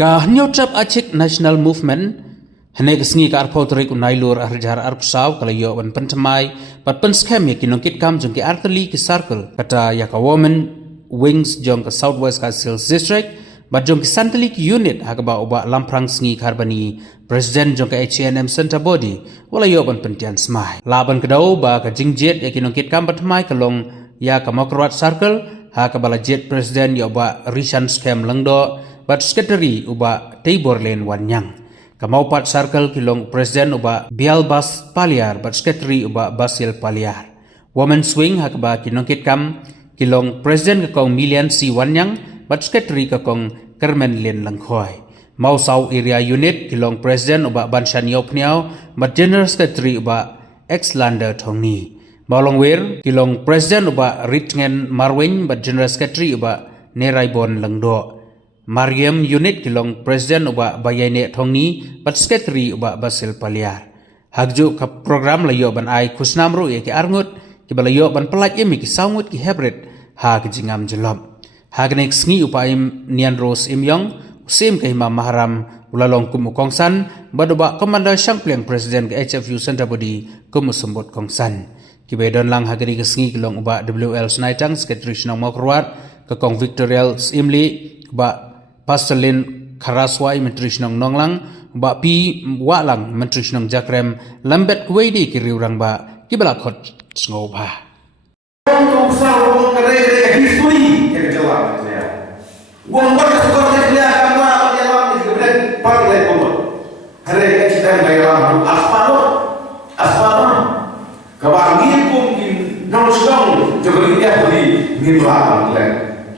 Ka New Trap Achik National Movement hene kesngi ka arpotrik unailur arjar arpsaw kalayo wan pentamai pat penskem ya kinongkit kam jong ki arteli ki circle kata ya ka women wings jong ka southwest ka sales district bat jong ki santeli ki unit hakaba uba lamprang sngi karbani president jong ka HNM center body wala yo ban pentian smai laban kedau ba ka jingjet ya kinongkit kam patmai kalong ya ka mokrat circle hakaba la jet president ya uba rishan scam langdo bat secretary uba Teiborlen wanyang kamau pat circle kilong presiden uba Bialbas Paliar bat secretary uba Basil Paliar women swing hakba kinongkit kam kilong presiden kakong Milian si wanyang bat secretary kakong Kermen Len Langkhoy mau sau area unit kilong presiden uba Banshan Yopniao bat general secretary uba Exlander Thongni Maulongwer kilong presiden uba Ritngen Marwin bat general secretary uba Neraibon Langdo Mariam unit kilong presiden uba Bayane Thongni bat secretary uba Basil Paliar hagju ka program layo ban ai kusnamru ye ki arngut ki balayo ban pelaj emi ki saungut ki hebret ha ki jingam jelom hagnek sngi upaim nian ros imyong sim ke hima maharam ulalong kum kongsan badoba commander shangpleng presiden ke HFU center body kum sembut kongsan ki bedon lang hagri ke sngi kilong uba WL Snaitang secretary shnong mokrwat ke kong Victorial Imli uba Pastelin Karaswai Menteri Senong Nonglang ba pi walang Menteri Senong Jakrem lambet kwedi kiriurang ba kibala khot sngoba untuk selalu kerja history yang jelas ya. Uang banyak sekolah dia karena dia lama kemudian pakai pun. Hari kita bayar aspanon kebangian pun nongstong juga dia beli ngimlang le.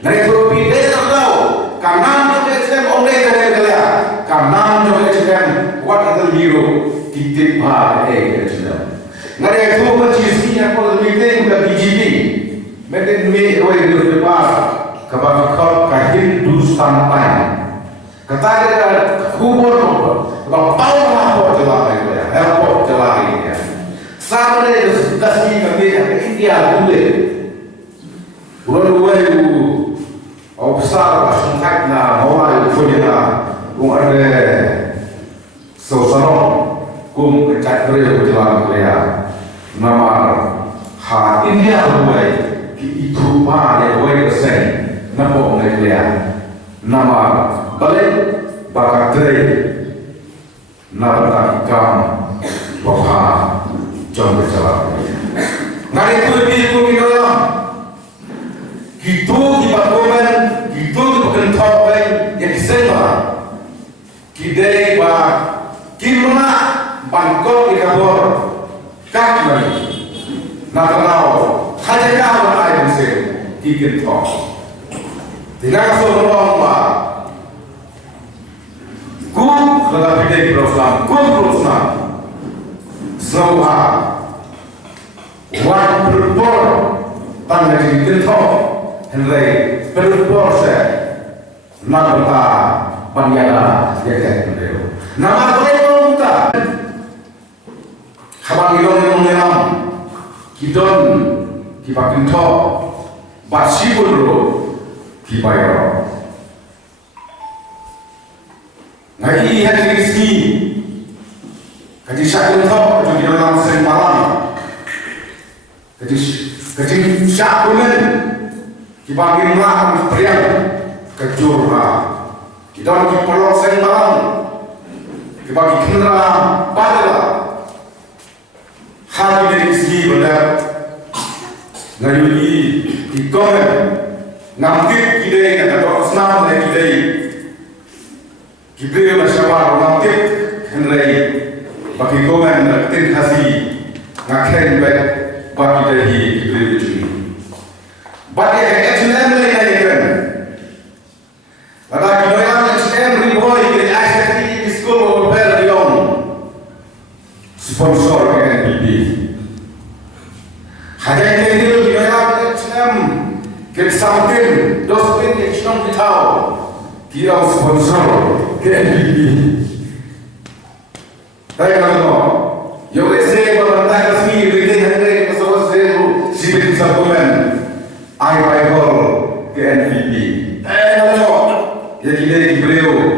Dari itu dia tahu kanan kanan jo exam what other hero kitip bha exam ngare to pachis ni ko meeting ka BGP meten me oi de par ka ba khot ka Hindustan time kata dia kubur ba pau ma ko jala ya airport jala ya samne dasni ka me India bule bulan obsar sangkat na mawai funya kung ada sosaron kung kecat kerja berjalan kerja nama ha India buai ki itu ma ya buai kesen nama orang kerja nama balik bakat kerja nama tak kam bawa jom berjalan nari itu lebih kuminola gitu di bakomen gitu di bakentok yang disebut kidai ba kimna Bangkok di kabor kakmai natanau hajaka ba ai se kikin to tidak sono ba kum kada pide proslam soha wan perpor tanda kikin to henry perpor se nabata Panyana ya kan nama boleh kita habang ilong ngelam kidon kipakin to basiburo kipayo ngai hati rizki kaji syakun to jadi dalam semalam kaji syakunan kipakin lah priang kejurah kita lagi perlu sembang, kita bagi kendaraan pada hari dari segi benar, ngayuni ikomen, ngambil kita kata orang senang dari kita bersama ngambil henry bagi ikomen ngerti kasih ngaken baik bagi dari kita itu, bagi HNM lagi kan. Ada kita every boy in ICT school or very young sponsor NPP. Ada yang itu kita HM get something dospin ekstrom kita dia sponsor NPP. Tapi kalau yo ese berbantah resmi beri henry masuk seru sibuk dokumen I Bible ke NPP. Jadi dia beliau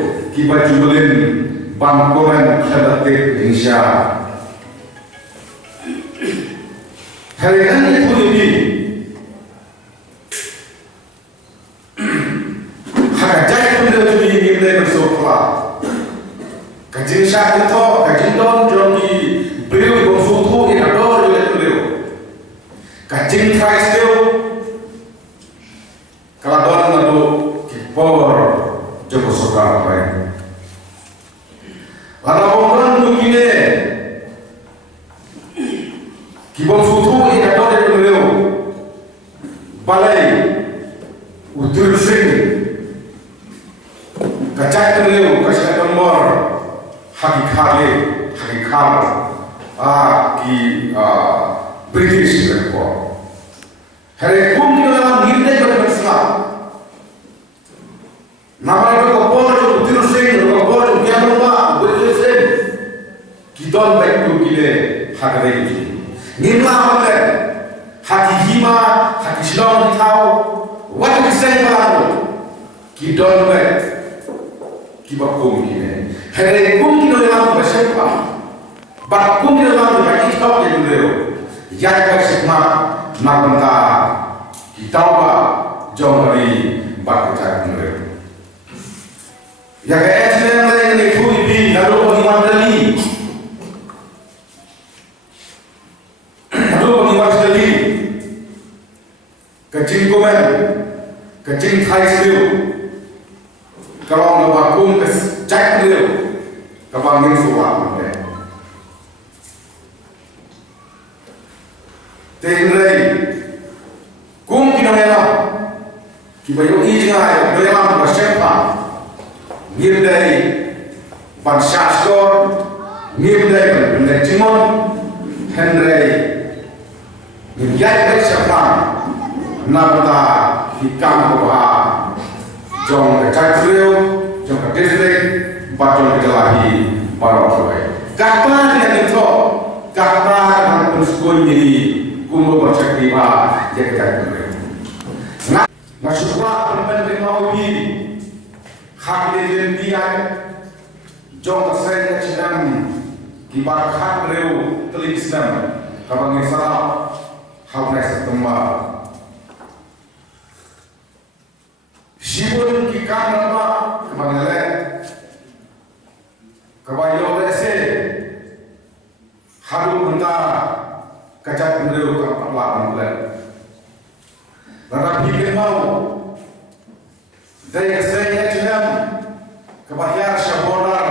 Bangkomen Khabatik Indonesia. Hari ini pun ini Hakajai pun dia tu ini dia bersokla. Kajin syah itu kajin don jogi beliau berfoto ini ada oleh beliau. Kajin Christ dia kalau don lalu kipor joko sokla baik. Lalu orang begini, kibon futu ini ada di beliau, balai, utur sing, kacang beliau, kacang nomor, hakikale, ki British rekor. Hari pun kita dalam nilai bersama. Nama itu kapal itu utur sing, kapal itu dia rumah. Don back to kile hakare ji nimla hole haki hima haki shlong thao what we say balo ki don back ki bakum kile here kum ki no lam basha ba kum ki lam ba ki thao ke leo yak ba sikma na banta ki tauba jomari ba ka leo ya ga etne ne thui bi na ro ni mandali kecing komen, kecing Thai skill, kalau ngebakum ke cek dia, kebangin suara dia. Tengai, kum kinoela, kibayu ijngai, belam bersepa, ngirdai, bansyashkor, ngirdai benjimon, hendrai, ngirdai bersepa. Nabata hikam koha jong kecak trio jong kedisrik bajong kelahi parokoi kata dengan itu kata dengan penskun ini kumur bercakap dia kecak trio ngasuklah penerima ubi hak dia jong keseng kecilem kibar hak trio telik sedang kabang salah hal nasi tembak Sibun kita nama kemana kebayo lese harum benda kacang beliau kapal bulan lalu kita mau dari saya jenam kebahyar syabonar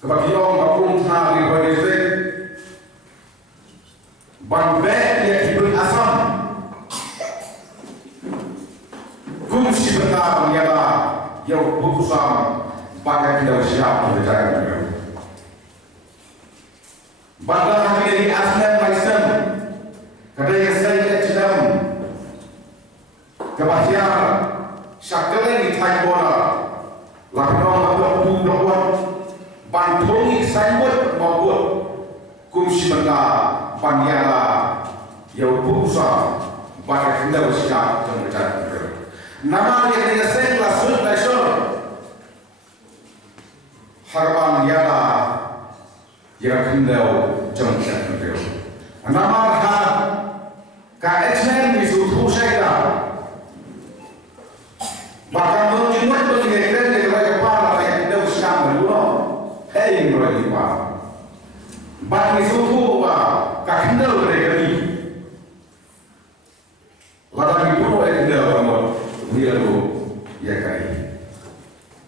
kebahyong makum thali boleh banbek yang diberi asam si benar ialah yang berusaha pakai tidak siap berjalan beliau. Bandar dari asal Malaysia, kadang saya sedang kebahagiaan syakal ini Thai bola, laknau maupun lawan bantungi sambut maupun kumsi benar panjala yang berusaha pakai tidak siap berjalan beliau. Nama dia seng langsung nasional harapan yala yang kendau jemcat beliau. Nama ha KHN di suatu saya bahkan menjumpai pengingat di raja para yang kendau siang dulu. Hei raja para bahkan di suatu kendau mereka ni ladang itu kendau dia tu ya kai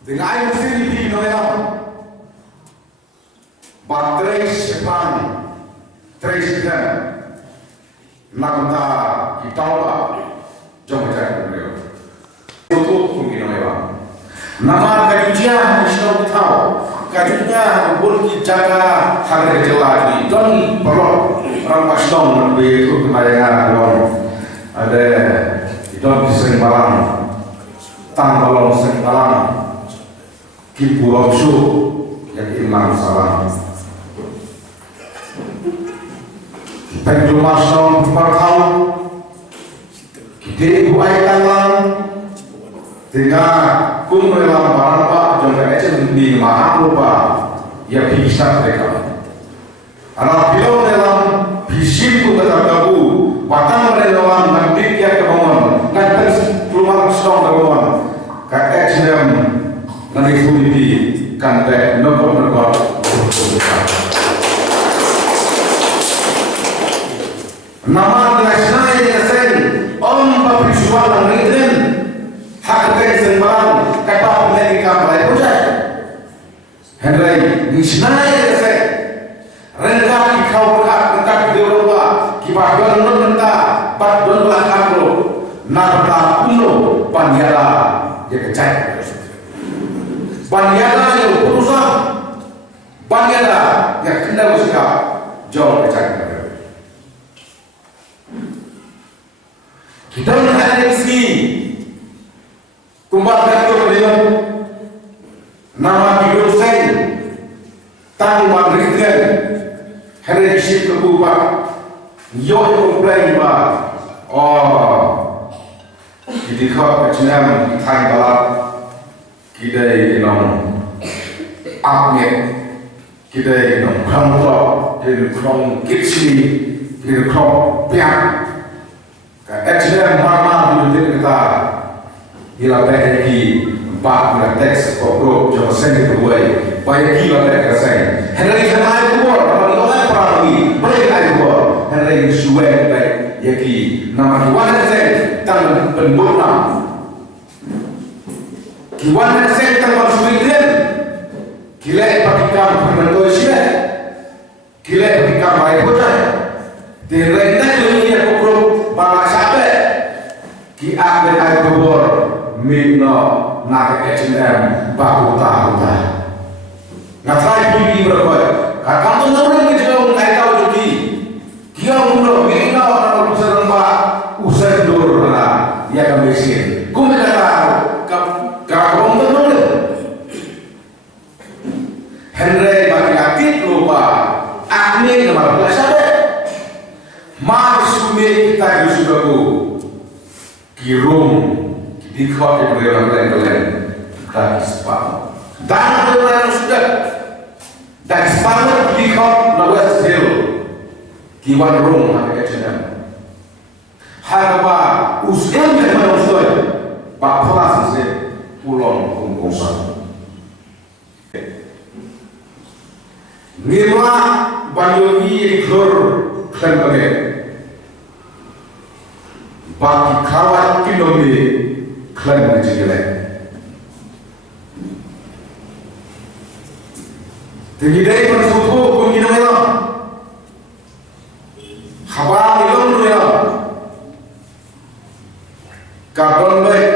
dengan air sini di Noel baterai sepan terisikan nagda kita lah jom cakap beliau itu mungkin Noel nama kajian Islam tahu kajiannya boleh jaga harga jelas don perlu orang Islam lebih itu kemayangan ada don sering balang tang balong sering balang kipulau su yang imam salam penjumlah salam berkau di buai talang dengan kung dalam barang pak jangan aja di mahal lupa ya bisa mereka. Anak bilang dalam bisim ku tertabu batang dalam nanti ya kebangun nanti keluar strong kebangun kata jam nanti budi kan dek nomor nama nasional yang sen om perisuan negeri hak kesembahan kata pendidikan mulai projek Henry nasional yang sen rendah kikau berkat di Eropa kibagan nenta padon lakablo narta kuno panjala ya kecai panjala yang putusan panjala yang kena usia jauh kecai kita menghadapi sini kumbat kacau beliau nama bidul sen tanpa berikutnya hari disip kebuka yo komplain ba oh jadi kau kecilnya thai balap kidai nong apne kidai nong khamlo kidai krong kitsi kidai krong piang kecilnya mama dulu kita gila lagi empat bulan teks kopro jauh sen itu gue banyak gila lagi rasanya hari kenal keluar kalau orang pergi mereka keluar hari suai baik yaki nama kiwan sen tang penbona kiwan sen tang konsumen gila pakikam penentu sih gila pakikam baik betul direnda dunia kopro bala sabe ki ambe ay keluar minno nak H&M baku tahu Natrai pergi berapa? Kakak tu orang ni juga orang kaya tahu jadi. Dia umur minna orang usaha lembah usaha dulu lah. Dia akan mesin. Kau mendapat kakak orang tu orang. Henry bagi aktif lupa. Akne nama belas apa? Masuk kita juga tu. Kirum dikau di berlain-lain dan sepah. Dan orang sudah dan separuh dikau na West Hill kiwan room ada H&M harga usia memang sudah pak kelas sih pulang kongkosan nilai banyogi ikhor kembali bagi kawan kilomi klan menjadi Tinggi bersuku kungkin melo, khabar ilmu melo, katon baik,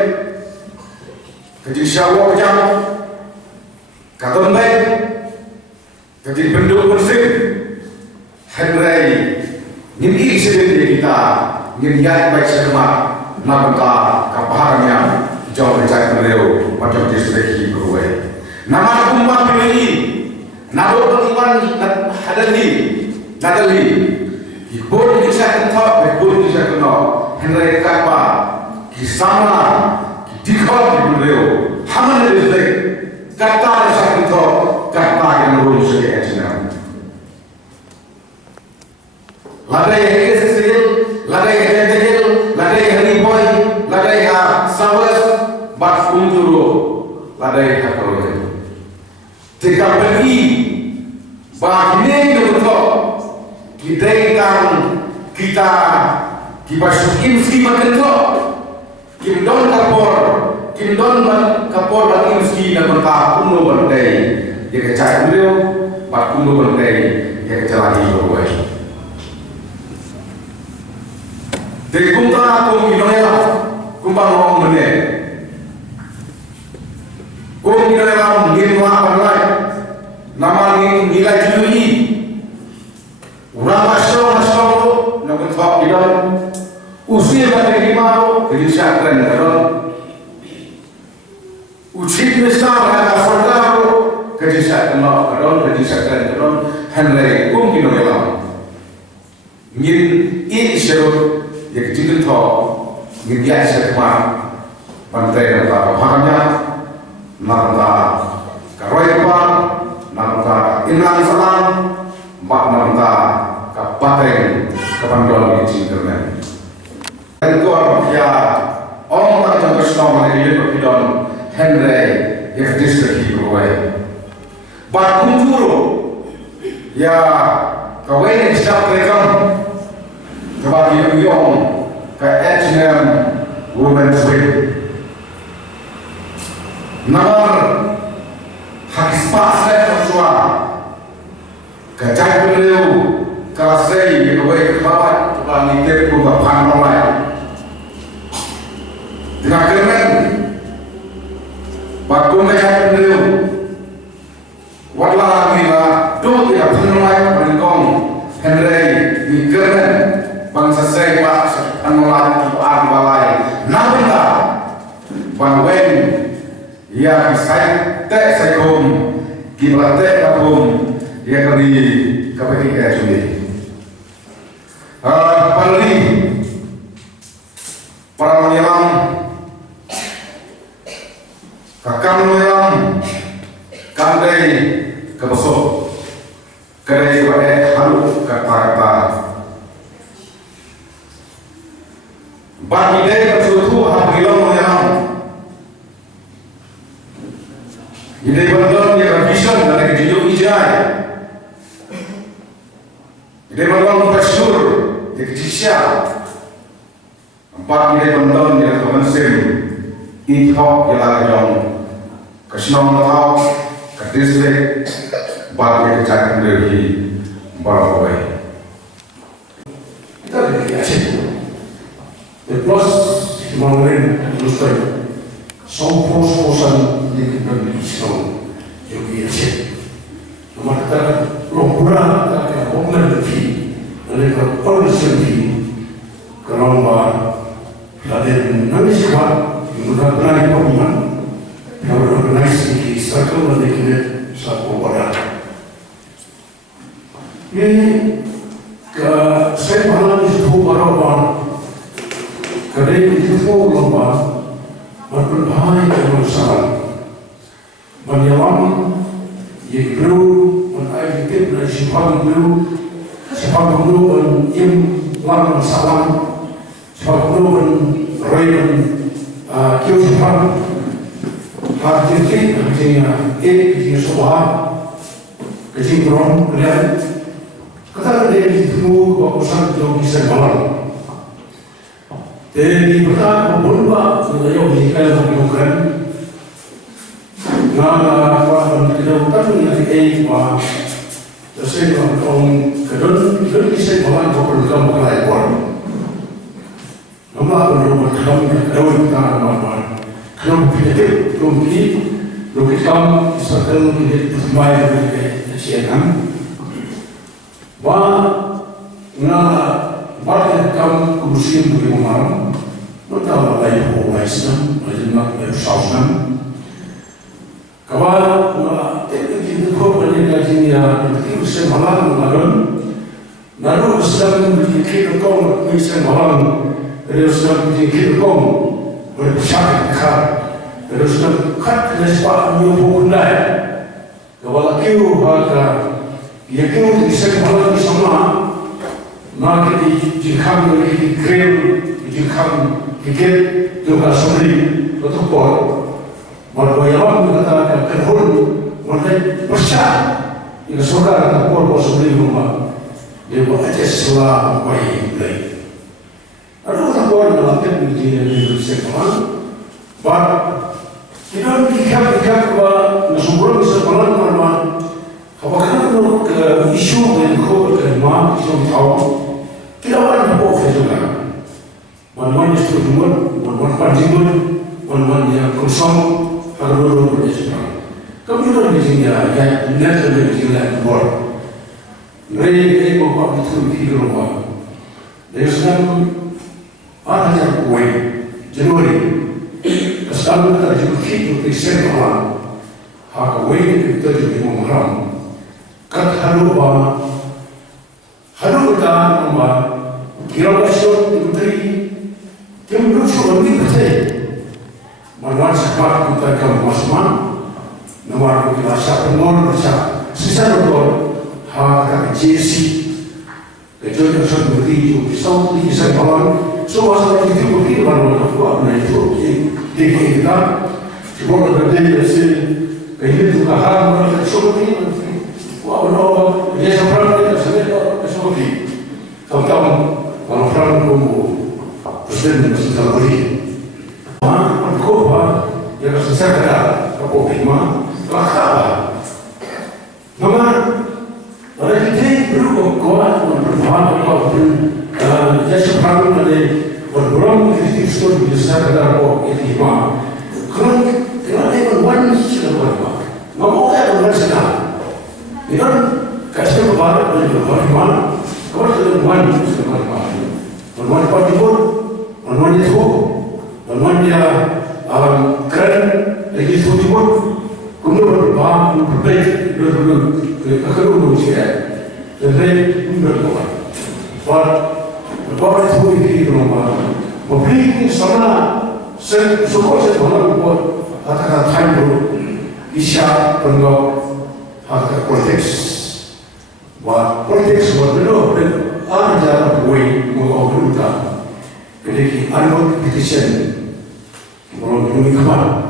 kerja syawal jam, katon baik, kerja penduduk bersih, Henry, ini sedih kita, ini yang baik sekemat, nampak kabarnya jauh dari beliau macam disebut berwe. Nama umat pilih. Nado pengiwan nadali hibur kisah kentok hibur kisah kentok Henry kapa kisama dikau di beliau haman disebut kata kisah kentok kata yang lurus sebagai ajaran ladai yang kecil ladai yang kecil ladai yang riboy ladai yang sawes bat kunjuru ladai yang kalau jika pergi bahagian untuk kita kita dibasukin ski makan tu kindon kapor bagi ski dan mentah kuno berdei dia kecai beliau bak kuno berdei dia kecai berbuat dari kumta kum kinoela kumpang orang bende kum kinoela ngirwa panlai nama nilai juli orang masuk nak berfak di dalam usia pada lima jadi syakran dalam ucip besar ada soldaru kerja syakran dalam kerja syakran dalam Henry pun kino dalam ngin ini syarut yang kecil tu ngin dia syakran pantai dan pahamnya Nanta Karoipa, Nanta Inang Salam, Mbak Nanta Kapateng Kapandol di Internet. Ekor ya orang tak jangka selama ini berpidon Henry yang distrik Hibrowe. Bakun Guru ya kawin yang setiap mereka kebagi yang ke H&M Women's Week. Nomor hakis pasal persua kejai beliau kasih Hibrowe kebabat kebagi terku kepan ramai. Dengan kemen, bakun kejai beliau Wala mila do ya penulai penengkong Henry di kemen bangsa saya pak penulai itu balai nabila bangwen ya saya tek sekum kiblat tek kapum ya kali kapeki cumi pali para menyelam kakam menyelam kandai kebesok kedai pada halu kata-kata bagi dia bersuatu habilang yang ide bandar dia vision dari video ijai ide bandar pasur dia kecil empat ide bandar dia kemensim inhok ialah yang kesenang tahu distrik bagi kecakan dari Barawai. Kita berkreasi. Plus mengenai industri, pos-posan di Indonesia juga berkreasi. Nomor kita lomba kita komentar di, mereka polisi di, kerana ada Indonesia yang sudah berani perumahan. Yang organisasi di circle dan dikini satu wadah. Ini ke saya malam itu barawan, kadang itu lomba berbahaya dengan salah. Menyelam, yang perlu menaktifkan dan sifat perlu yang lawan salam, sifat perlu meraih kiosifan. Hati hatinya hatinya sobat kecil beron kalian kata dia itu bagusan jauh bisa malam jadi pertama berubah sudah jauh di kalian menunjukkan nama apa kita bukan yang apa jadi orang kedon bisa malam berubah mengenai orang nama berubah dalam daun tangan Kalau kita misalkan kita semai dengan siaran, bahkan kamu kurusin bagi orang, betul lagi orang Islam, macam Saudi. Kalau kita kau balik lagi ya, kita bisa malam lalu Islam kita kau bisa malam, Islam kita kau bersyarat. Terus kat nespa nyubuhnai. Kalau kiu harga, ya kiu bisa malam di sana. Nak dijikam di krem, dijikam tiket juga sendiri betul pun. Malayam kata kerhun, malay bersyarat. Jika saudara tak pun sendiri rumah, dia buat aja selah baik lagi. Ada orang pun melakukan di sekolah. Kita dikatakan bahwa nasumber bisa pelan-pelan. Apakah untuk isu yang kau berkembang, isu tahu, tidak ada apa juga. Mana-mana setujuan, mana-mana panjang, mana-mana yang kosong, harus berjaya. Kami juga di sini ya, net ada di sini yang bor. Mereka bawa itu di rumah. Dari sekarang ada yang kue Januari. Kesan kita juga hidup di sekolah, hak wajib kita juga mengeram. Kat haluba, kita nama kira besok menteri, yang lucu lebih betul. Manusia kita kamu masman. Nama kita siapa nomor siapa sisa nomor hak JC kecuali satu bukti itu pisau di kisah kawan semua seperti itu bukti baru aku apa itu di kita semua berbeda sih kayak itu kahar mereka seperti wah benar dia seperti kita seperti tahu-tahu kalau orang kamu presiden masih terlalu aku apa yang saya kata aku bima Lakaba. Nama orang kita perlu kuat berfaham kalau jasa perang ada berberang di situ bisa kita kok ikhma. Kalau ada one sudah berapa? Ngomong ada one sudah. Ini kasih berapa dari berapa? Kalau sudah one sudah berapa? One party pun, one itu, one dia keren lagi itu pun. Kemudian berapa berbaik berbagai akan ujian dan berbagai berbagai itu ini rumah membeli sana semua sekolah buat kata-kata time bisa bentuk kata konteks buat konteks buat bentuk dan ada way mengobrukan ketika anut petition belum kemana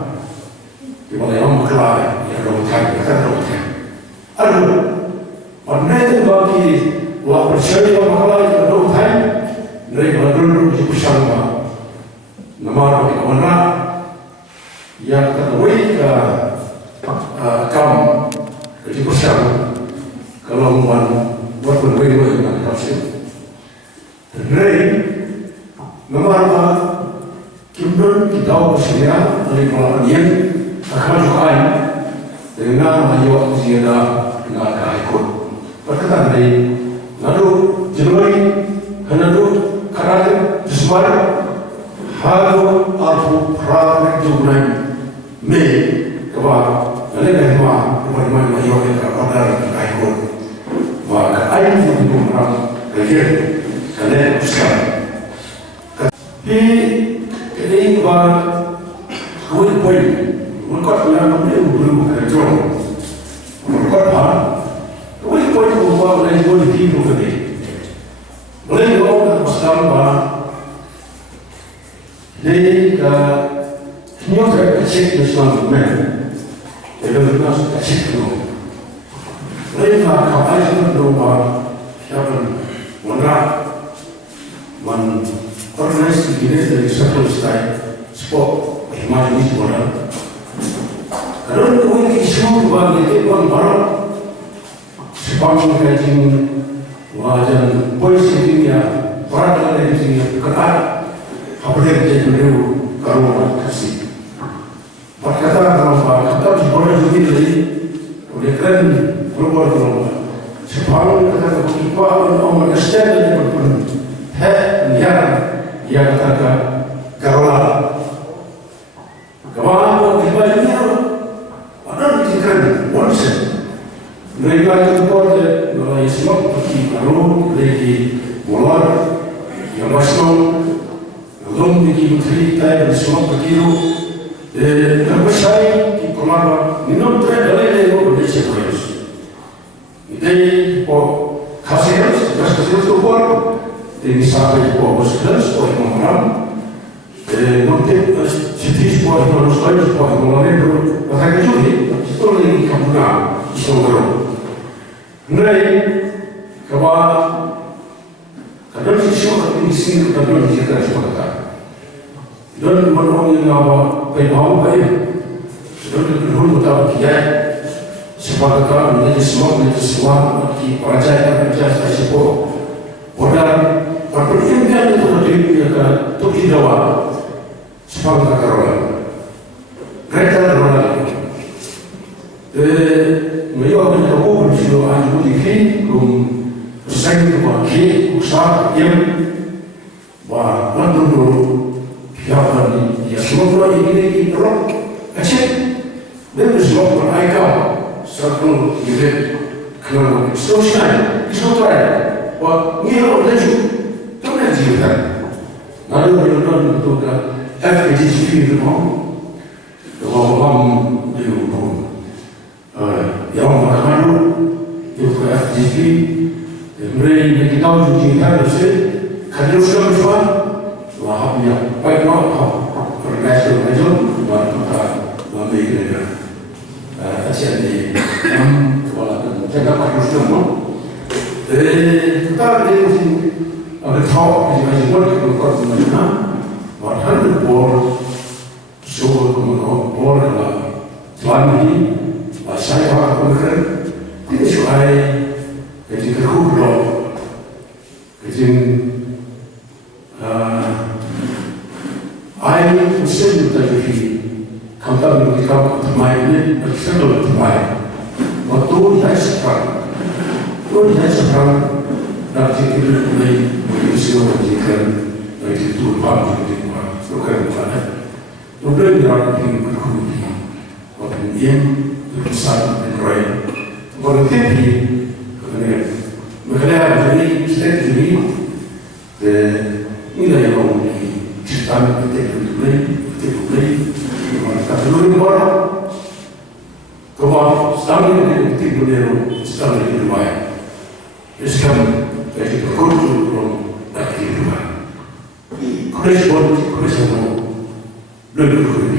di mana yang mengklaim yang rotan, kata rotan. Aduh, mana itu bagi wah percaya mengklaim yang rotan, mereka berdua di bersama. Nama mereka mana yang terwujud kam di bersama. Kalau buat berwujud dengan kapsul. Mereka nama Kimber kita bersama dari pelarian. Akan juga dengan majuan ziarah dengan ikut perkataan dari lalu Januari lalu kerana sesuatu halu aku pernah juga Mei kepada lalu lehma kepada majuan yang terkadar ikut maka ayat itu orang kerja kerana sekarang di ini buat poin Mengkot yang belum kerja, mengkot apa? Boleh buat boleh tipu tadi. Boleh orang pasal apa? Jadi nyata kecil Islam men, itu benar kecil tu. Boleh nak kapal itu doa siapa mana organisasi jenis dari satu style sport iman ini semua. Kalau kau ini semua bagi orang barat, sepuluh kaji wajan polisi dunia, barat ada di sini ketat, apa yang jadi beliau kalau kasih. Perkataan orang kata boleh jadi lagi, boleh keren global global. Sepuluh kata kita orang Kristen yang berpun, yang kata karola. Kawan kita ini orang dikatakan onsen. Mereka itu boleh mulai semua pergi karun, lagi molar, yang masuk, belum pergi menteri, tapi semua pergi lu. Dan saya di Komando, minum teh dalai lego berdesak terus. Ini kasih itu buat, ini sampai bos terus, orang nanti sedih buat harus lagi buat mulai dulu. Bahkan juga itu lagi kampung Islam. Mulai kawan kadang sesuatu ini sini kadang kita seperti dan menolong yang apa payah payah sudah dulu tahu kita sebagai kalau menjadi semua di percaya saya sebut orang perpindahan itu terdiri dari tujuh dawa sebagai karolan kereta karolan Melihat berjauh di sini anjur dikit, bersaing kaki, usaha yang bantu siapa dia semua ini rock kecil, dan semua mereka satu gitu kalau sosial, sosial, wah ni orang laju, tu nanti juga, lalu orang itu kan, FPGC itu mau, orang dia pun. yang mana itu FGP mereka yang tahu juga itu kalau sudah berjuang wahapnya baik mau bernasional itu baru kita memikirkan asyik di walaupun jaga perjuangan kita ada tahu jadi boleh kita mana warna bor so bor lah selama ini saya akan berkata tidak sesuai ketika kubur ketika I mesti bertanya kantor mereka termain ini bersama termain waktu saya sekarang dan kita mulai berisikan dari itu bang bukan mana mulai dari berkumpul waktu ini bersama dengan Roy waktu ini mengenai jadi setiap ini ini yang mau kita mulai kita dulu orang kalau sekarang ini kita mulai sekarang ini lumayan sekarang kita berkumpul orang dari luar Chris mau lebih